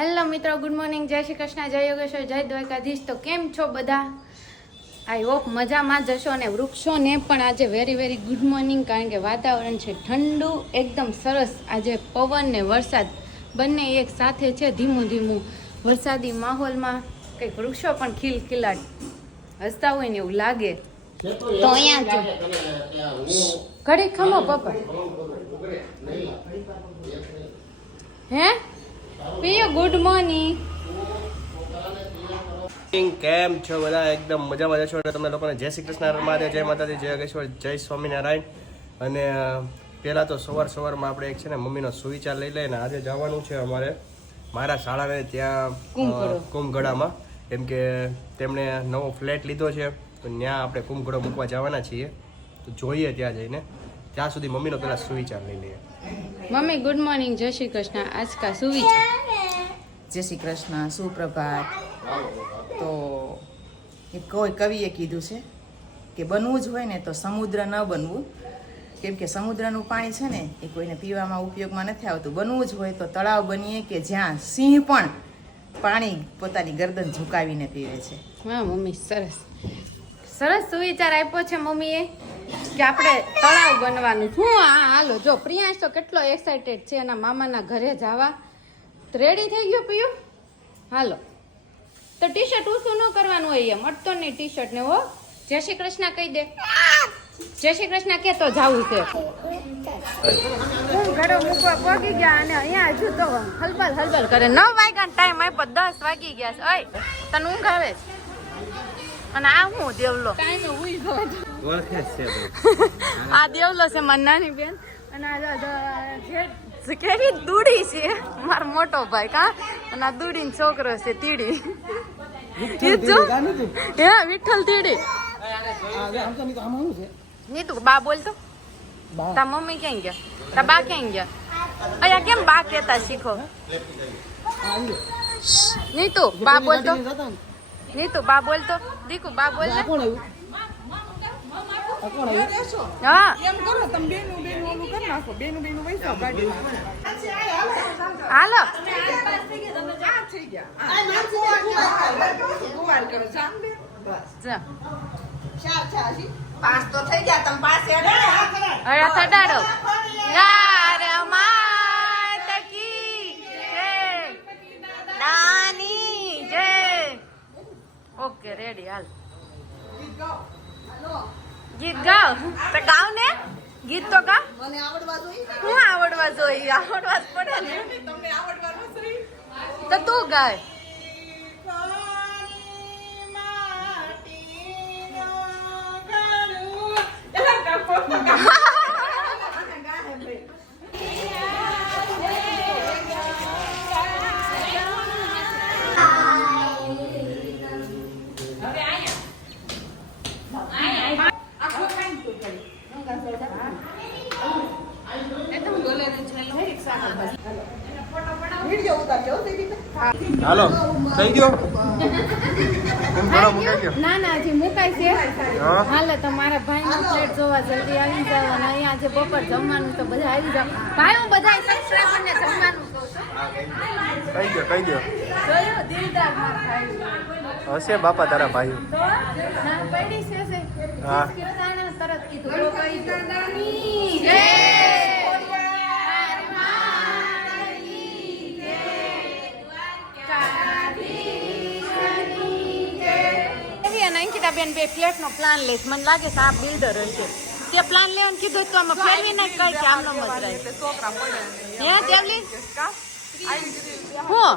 Hello મિત્રો, good morning. જય શ્રી કૃષ્ણ, જય યોગેશ્વર, જય દ્વારકાધીશ. તો કેમ છો બધા? આઈ હોપ મજામાં જશો અને વૃક્ષોને પણ આજે વેરી વેરી ગુડ મોર્નિંગ કારણ કે વાતાવરણ છે ઠંડુ, એકદમ સરસ. આજે પવન ને વરસાદ બંને એક સાથે છે, ધીમું ધીમું. વરસાદી માહોલમાં કંઈક વૃક્ષો પણ ખીલખીલાટ હસતા હોય ને એવું લાગે. તો અહીંયા જો ઘડી ખમો, પપ્પા. હે? પિયો ગુડ મોર્નિંગ કેમ છો બધા? એકદમ મજામાં છો અને તમને લોકોને જય શ્રી કૃષ્ણ મહાદેવ જય માતાજી જય યોગેશ્વર જય સ્વામિનારાયણ. અને પહેલાં તો સવાર સવારમાં આપણે એક છે ને મમ્મીનો સુવિચાર લઈ લઈને આજે જવાનું છે અમારે મારા શાળાને ત્યાં અ, કુંભગઢામાં. કેમ કે તેમણે નવો ફ્લેટ લીધો છે તો ત્યાં આપણે કુંભગઢો મૂકવા જવાના છીએ. તો જોઈએ ત્યાં જઈને. ત્યાં સુધી મમ્મીનો પહેલા સુવિચાર લઈ લઈએ. મમ્મી ગુડ મોર્નિંગ જય શ્રી કૃષ્ણ. આજ કા સુવિચાર જય શ્રી કૃષ્ણ સુપ્રભાત. તો કોઈ કવિએ કીધું છે કે બનવું જ હોય ને તો સમુદ્ર ન બનવું. કેમ કે સમુદ્રનું પાણી છે ને એ કોઈને પીવામાં ઉપયોગમાં નથી આવતું. બનવું જ હોય તો તળાવ બનીએ કે જ્યાં સિંહ પણ પાણી પોતાની ગરદન ઝુકાવીને પીવે છે. હા મમ્મી સરસ. સરસ સુવિચાર આપ્યો છે મમ્મીએ. કે આપણે તળાવ બનવાનું શું આ હાલો જો પ્રિયાંશ તો કેટલો એક્સાઇટેડ છે એના મામાના ઘરે જવા. રેડી થઈ ગયો પિયું? હાલો. તો ટી શર્ટ ઊંચું ન કરવાનું હોય એમ અટતો નહીં ટી શર્ટ ને હો. જય શ્રી કૃષ્ણ કહી દે. જય શ્રી કૃષ્ણ કે તો જાવું છે. હું ઘરે મૂકવા પગી ગયા અને અહીંયા હજુ તો હલબલ હલબલ કરે. નવ વાગ્યાનો ટાઈમ આપ્યો દસ વાગી ગયા છે. ઓય તને ઊંઘ આવે અને આ હું દેવલો? આ દેવલો છે મારી નાની બેન. અને આ કેવી દૂડી છે. મારો મોટો ભાઈ કા? અને આ દૂડી છોકરો છે તીડી. હે વિઠ્ઠલ તીડી. નીતુ બા બોલતો તા. મમ્મી ક્યાં ગયા? તા બા ક્યાં ગયા? અહીંયા કેમ બા કેતા શીખો? નીતુ બા બોલ તો. નીતુ બા બોલતો દીકુ બા બોલ ને. હા હાલો જા. પાંચ તો થઈ ગયા તમે પાસે હવે હાથ અડાડો યાર માત કી જય નાની, જય ઓકે રેડી હાલ ગીત ગાવ? તો ગાવ ને? ગીત તો ગા મને આવડવા જોઈએ. હું આવડવા જોઈએ? આવડવા જ પડે ને. તમને આવડવાનું તો તું ગાય. હાલો થઈ ગયો કુંભગઢો મુકાઈ ગયો ના ના હજી મુકાય છે હાલે તો મારા ભાઈ નો ફ્લેટ જોવા જલ્દી આવી જાવ અને અહીંયા આજે બપોર જમવાનું તો બધા આવી જાવ ભાઈ હું બધા સબસ્ક્રાઇબર ને જમવાનું કહું છું કઈ ગયો કઈ ગયો જોયું દિલદાર મારા ભાઈ હશે બાપા તારા ભાઈ તો ના પડી છે છે હા. કિરતાને તરત કીધું અંકિતાબેન બે ફ્લેટનો પ્લાન લઈશ. મને લાગે કે આ બિલ્ડર હશે તે પ્લાન લેવાનું કીધું તો અમે ફેરવી નાખ કઈ કે આમનો મજરાય હે દેવલી? હું?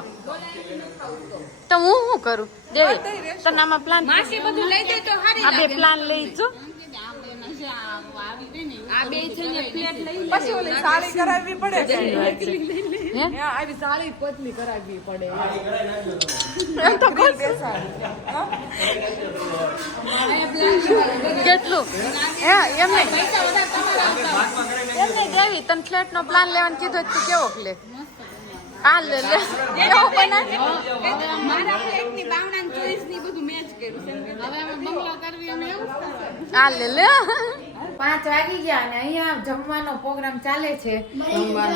તો હું શું કરું? દેવી તને આમાં પ્લાન માસી બધું લઈ દે તો હારી આ બે પ્લાન લઈ છું આ બે છે ને પ્લેટ લઈ પછી ઓલી સાડી કરાવવી પડે. આવી સાડી પતલી કરાવવી પડે. કેટલું? હે એમ નહીં દેવી તને ફ્લેટ નો પ્લાન લેવાનું કીધું તો કેવો લે? આ લે લે. કેવો બનાવે? મારા ફ્લેટની બાવણાની ચોઈસની બધું મેચ કર્યું હવે અમે બંગલો કરવી અમે એવું આ લે લે. પાંચ વાગી ગયા અને અહીંયા જમવાનો પ્રોગ્રામ ચાલે છે.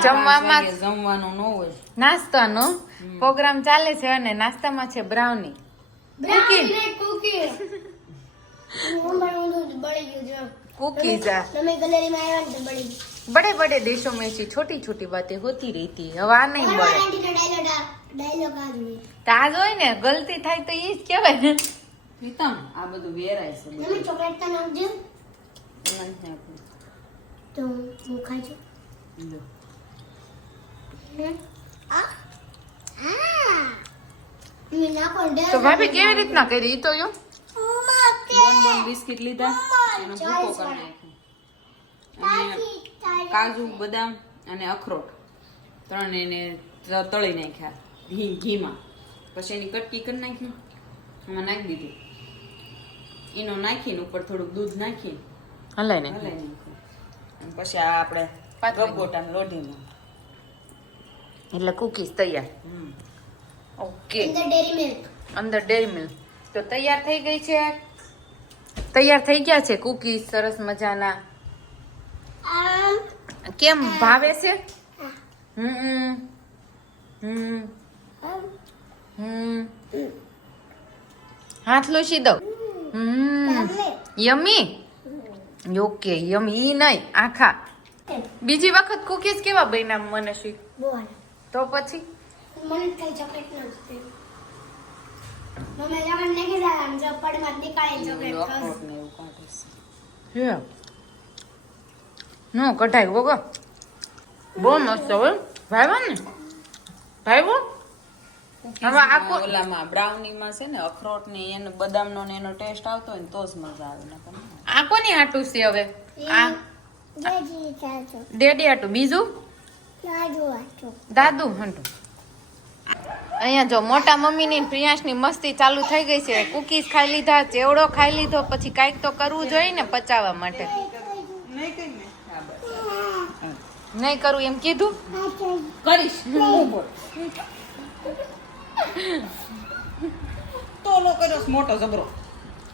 જમવામાં જમવાનો ન હોય. નાસ્તાનો પ્રોગ્રામ ચાલે છે અને નાસ્તામાં છે બ્રાઉની. કુકી કુકી બડે બડે દેશો છોટી છોટી બાતે હોતી રહેતી. હવે આ નહીં બળે. તાજ હોય ને ગલતી થાય તો એ જ કહેવાય ને. પ્રીતમ આ બધું વેરાય છે તો હું ને તો ભાભી કેવી રીતના કરી? તો યો. બોન બોન બિસ્કિટ લીધા. એનો ભૂકો કરી નાખ્યો. અને કાજુ બદામ અને અખરોટ. ત્રણ એને તળી નાખ્યા. ઘી ઘીમાં. પછી એની કટકી કરી નાખી. એમાં નાખી દીધી. એનો નાખીને ઉપર થોડુંક દૂધ નાખીને હલાય ને હલાઈ પછી આ આપણે ગોટાને લોઢીને. એટલે કુકીઝ તૈયાર. ઓકે. અંદર ડેરી મિલ્ક અંદર ડેરી મિલ્ક તો તૈયાર થઈ ગઈ છે? તૈયાર થઈ ગયા છે કુકીઝ સરસ મજાના. કેમ ભાવે છે? હમ હમ. હમ. હાથ લૂછી દઉં. હમ. યમી ઓકે યમી ઈ નહીં આખા બીજી વખત કુકીઝ કેવા બન્યા મને શી બોલ. તો પછી? મને કઈ ચોકલેટ ન આપે મમ્મી જમણ ને કીધા આમ જો પડમાં નીકાળે ચોકલેટ ખાસ. અખરોટ ને એવું કાઢે છે. હે? નો કઢાઈ વગો બહુ મસ્ત હોય ભાઈવા ને? ભાઈવો ઓલામાં બ્રાઉનીમાં છે ને અખરોટ ને એનો બદામનો ને એનો ટેસ્ટ આવતો હોય ને તો જ મજા આવે. આ કોની આટું છે હવે? આ ડેડી આટું. બીજું? દાદુ હંટુ. અહીંયા જો મોટા મમ્મીની ને પ્રિયાંશની મસ્તી ચાલુ થઈ ગઈ છે. કુકીઝ ખાઈ લીધા ચેવડો ખાઈ લીધો પછી કાંઈક તો કરવું જોઈએ ને પચાવવા માટે. નહીં કઈ ને હા બસ. નહીં કરું એમ કીધું? કરીશ. હું બોલ? તોલો કર્યો મોટો જબરો.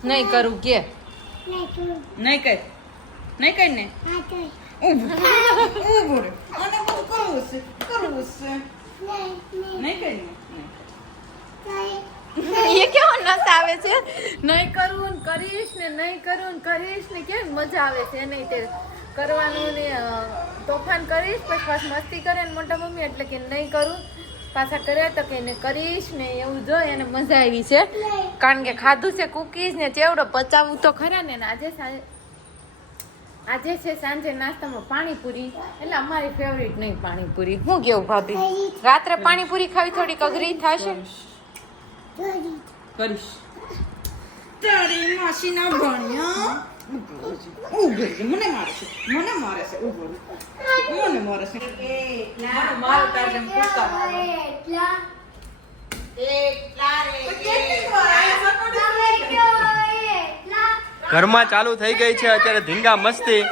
નહીં કરું કે. નહીં કઈ નહીં કઈ ને? ઊભું ઊભું રે. અને બધું કરવું છે? કરવું છે? નહીં કઈ ને? એ કેવો નસ આવે છે? નહીં કરવું કરીશ ને નહીં કરવું કરીશ ને કેવી મજા આવે છે નહીં તે કરવાનું ને તોફાન કરીશ પછી મસ્તી કરે ને મોટા મમ્મી એટલે કે નહીં કરું. પાછા કર્યા તો કે એને કરીશ ને એવું જોઈ અને મજા આવી છે. કારણ કે ખાધું છે કુકીઝ ને ચેવડો પચાવવું તો ખરા ને આજે આજે છે સાંજે નાસ્તામાં પાણીપુરી. એટલે અમારી ફેવરિટ નહીં પાણીપુરી. હું કેવું ભાભી? રાત્રે પાણીપુરી ખાવી થોડીક અઘરી થશે? કરીશ. તારી માસીના ભણ્યા? મને મારે છે. મને મારે છે. રે મને મારે છે મને મારો તાર જેમ કૂદકા મારે. ઘરમાં ચાલુ થઈ ગઈ છે અત્યારે ધીંગા મસ્તી.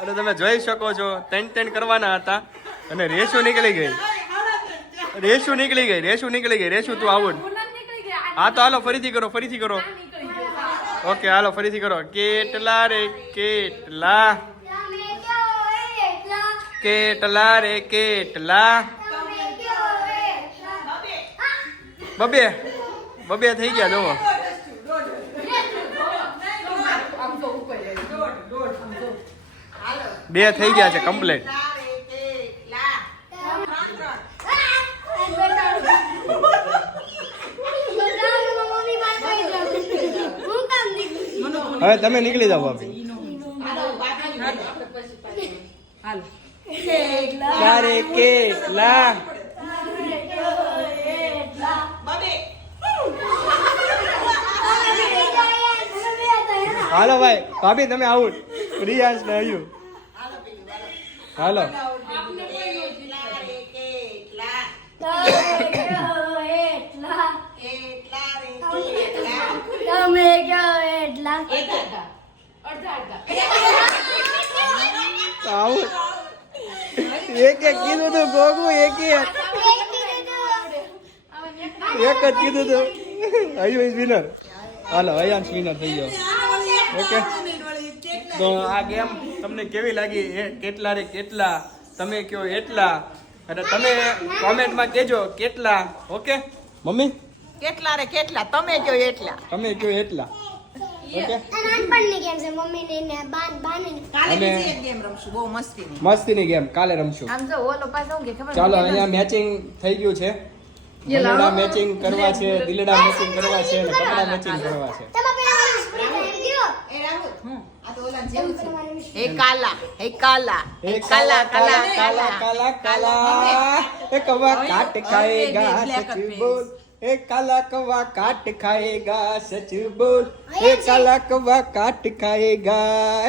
અને તમે જોઈ શકો છો ત્રણ ત્રણ કરવાના હતા અને રેશુ નીકળી ગઈ. રેશુ નીકળી ગઈ રેશુ નીકળી ગઈ રેશુ તું આવું. હા તો હાલો ફરીથી કરો ફરીથી કરો. ઓકે હાલો ફરીથી કરો. કેટલા રે કેટલા? કેટલા રે કેટલા બબે બબે થઈ ગયા જોવો બે થઈ ગયા છે કમ્પ્લીટ હવે તમે નીકળી જાઓ ભાભી હાલ તારે કેટલા હાલો ભાઈ ભાભી તમે આઉટ રિયાઝ ને આવ્યું હાલો. તમે ગયો એટલા? આઉટ એક એક કીધું તું ગોગુ એક એક. એક જ કીધું તું. ઇઝ વિનર હાલો અયાંશ વિનર થઈ ગયો. ઓકે તો આ ગેમ તમને કેવી લાગી? કેટલા રે કેટલા? તમે કયો એટલા? અને તમે કોમેન્ટમાં કહેજો કેટલા. Okay mummy? કેટલા રે કેટલા? તમે કયો એટલા? તમે કયો એટલા? મસ્તીની. મસ્તીની ગેમ કાલે રમશું. આમ જો ઓલો પાછો હું કે ખબર ચાલો અહીંયા મેચિંગ થઈ ગયું છે. દિલડા મેચિંગ કરવા છે દિલડા મેચિંગ કરવા છે અને કપડા મેચિંગ કરવા છે. એ કાલા હે કાલા એ કાલા કાલા કાલા કાલા કાલા એ કવા કાટ ખાएगा સચ બોલ. એ काला कौवा काट खाएगा सच बोल ए काला कौवा काट खाएगा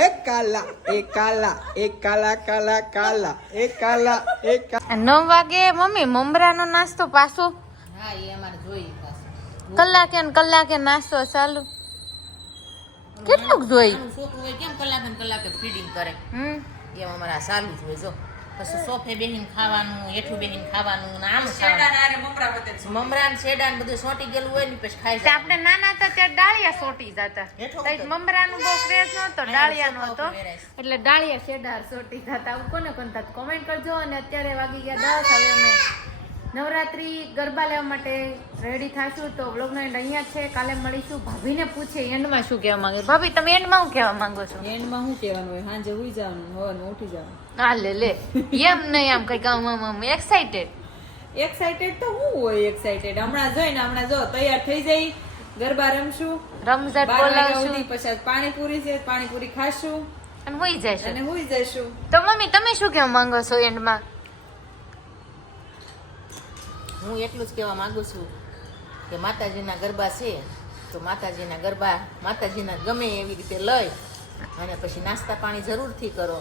ए काला ए काला ए काला काला काला ए काला નવ વાગે મમ્મી મમરાનો નાસ્તો પાછો? હા એ અમારે જોઈ પાછો. કલાકે ને કલાકે નાસ્તો ચાલુ. કેટલું જોઈ કેમ કલાકે કલાકે ફીડિંગ કરે? હમ. એમ અમારા ચાલુ જ જો. પછી સોફે બેહીને ખાવાનું હેઠું બેહીને ખાવાનું ને આમ ખાવાનું. મમરા ને શેડા ને બધું સોટી ગયેલું હોય ને પછી ખાઈ આપણે નાના હતા ત્યારે ડાળિયા સોટી જતા. મમરા નું બહુ ક્રેઝ નહોતો ડાળિયા નો હતો. એટલે ડાળિયા શેડા સોટી જતા. આવું કોને કોને કોમેન્ટ કરજો અને અત્યારે વાગી ગયા દસ હવે અમે નવરાત્રી ગરબા લેવા માટે રેડી થાશું તો વ્લોગનો એન્ડ અહીંયા છે. કાલે મળીશું. ભાભીને પૂછે એન્ડમાં શું કહેવા માંગે? ભાભી તમે એન્ડમાં શું કહેવા માંગો છો? એન્ડમાં શું કહેવાનું હોય? સાંજે ઉઈ જવાનું હવાનું ઉઠી જવાનું. હા લે લે. એમ નહીં આમ કઈ કામ આમ એક્સાઇટેડ એક્સાઇટેડ તો હું હોય એક્સાઇટેડ હમણાં જોઈને હમણાં જો તૈયાર થઈ જઈ. ગરબા રમશું. રમઝટ બોલાવશું. પછી પાણીપુરી છે પાણીપુરી ખાશું. અને હોઈ જશે અને હોઈ જઈશું. તો મમ્મી તમે શું કહેવા માંગો છો એન્ડમાં હું એટલું જ કહેવા માગું છું કે માતાજીના ગરબા છે, તો માતાજીના ગરબા માતાજીના ગમે એવી રીતે લઈ અને પછી નાસ્તા પાણી જરૂરથી કરો.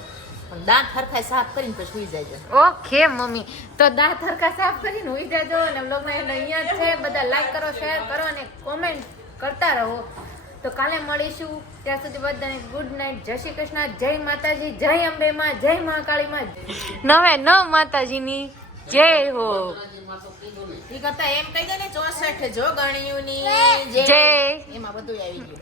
પણ દાંત હરખાય સાફ કરીને પછી સુઈ જાય ઓકે, મમ્મી. તો દાંત હરખા સાફ કરીને સુઈ જાજો અને વ્લોગમાં એને અહીંયા છે. બધા લાઈક કરો શેર કરો અને કોમેન્ટ કરતા રહો. તો કાલે મળીશું. ત્યાં સુધી બધાને ગુડ નાઇટ જય શ્રી કૃષ્ણ. જય માતાજી. જય અંબે માં જય મહાકાળી માં નવે નવ માતાજીની. જય હો. એમ કહી દે ને ચોસઠ જો ગણ્યું ની જે એમાં બધું આવી ગયું.